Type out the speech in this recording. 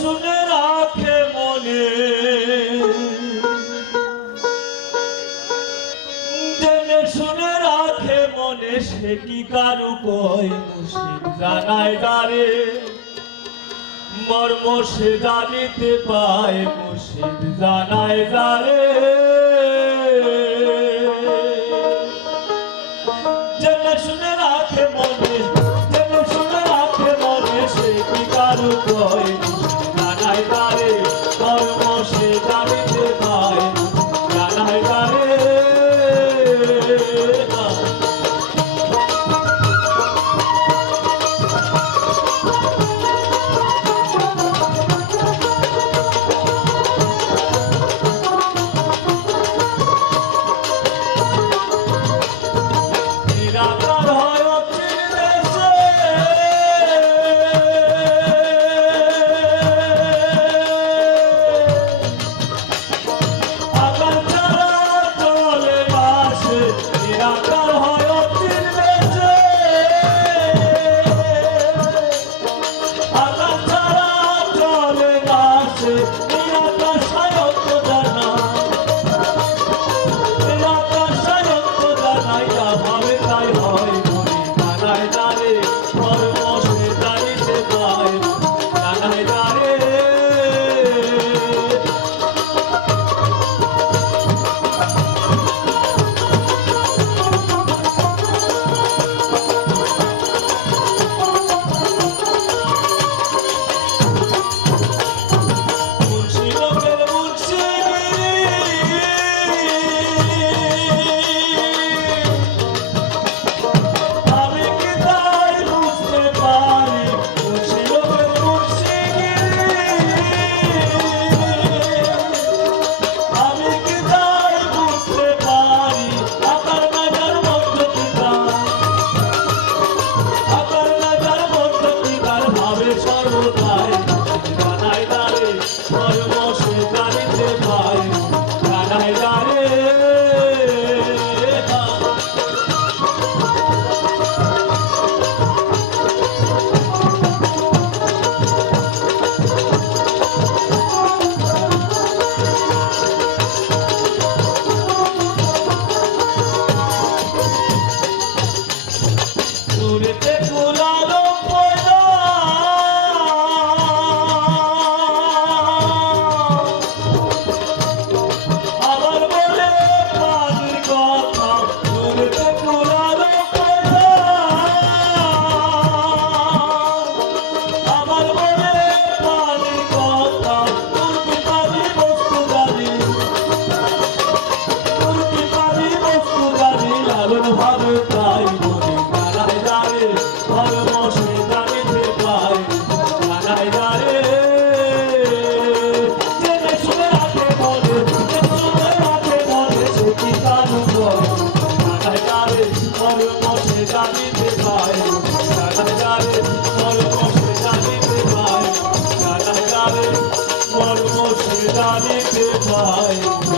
শুনে রাখে মনে, জেনে শুনে রাখে মনে, সে কি কারু কয় মুর্শিদ জানায় গারে, মর্ম সে জানিতে পায় মুর্শিদ জানায় গারে। জেনে শুনে রাখে মনে, জেনে শুনে রাখে মনে, সে কি কারু কয় জানায় গারে, মর্ম সে জানিতে পায় জানায় গারে। জানিতে পাই।